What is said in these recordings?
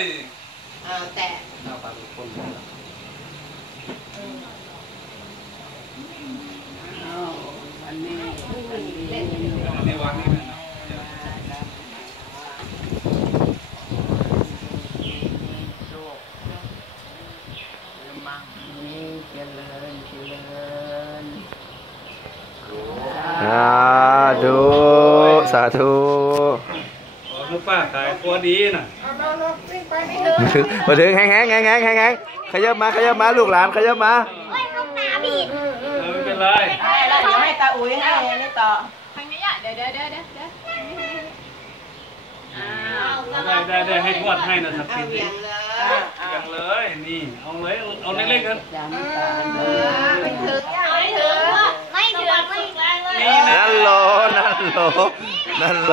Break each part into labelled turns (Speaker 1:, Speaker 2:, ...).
Speaker 1: ย
Speaker 2: เอาแต่เอาปลาทุกคนเอาอันนี้เล่นวางนี่
Speaker 3: สาธุสาธุ
Speaker 1: ป้าขายตัวดีน่ะ
Speaker 3: มาถึงแหงแหงแหงแหงแหงขยับมาขยับมา ลูกหลานขยับมา
Speaker 2: เฮ้ยห้บิด เอ
Speaker 1: อไม่เป็นไร
Speaker 4: เดี๋ยวให้ตาอุ้ยให้ นี่ต่อ
Speaker 5: ทางนี้อ่ะเดี๋ยวเดี๋ยวเดีไ
Speaker 1: ด้ได้ได้ให้ทวดให้น
Speaker 4: ะสักทีเอียงเย
Speaker 1: เองเลย นี่ เอาเลย เอาเล็กๆกัน
Speaker 2: ไม่ถึง
Speaker 5: ไม่ถึงไม่ถึงไม่
Speaker 3: ถึงนั่นโลนั่นโลนั่นโล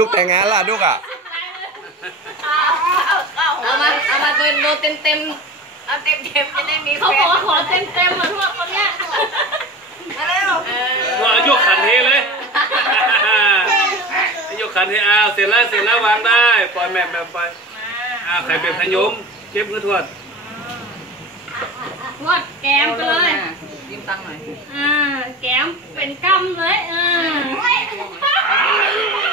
Speaker 3: ลูกแต่งงานล่ะลูกอ่ะ
Speaker 4: เอามาเอามาดดเต็มเต็มเอาเต็มๆจะได้มีเขา
Speaker 5: บอกว่าขอเต็มเต็มือนพวกคนเนี้ยมาแล้ว
Speaker 1: ว่ายกขันเทเลยโยกขันเทเอาเสร็จแล้วเสร็จแล้ววางได้ปล่อยแม่แม่ไปอ่าใครเป็นพยมเก็บเงือทวด
Speaker 5: ทวดแกมไปเลยยิ้มตั้งหน่อยอ่าแก้มเป็นกำเลยอ่า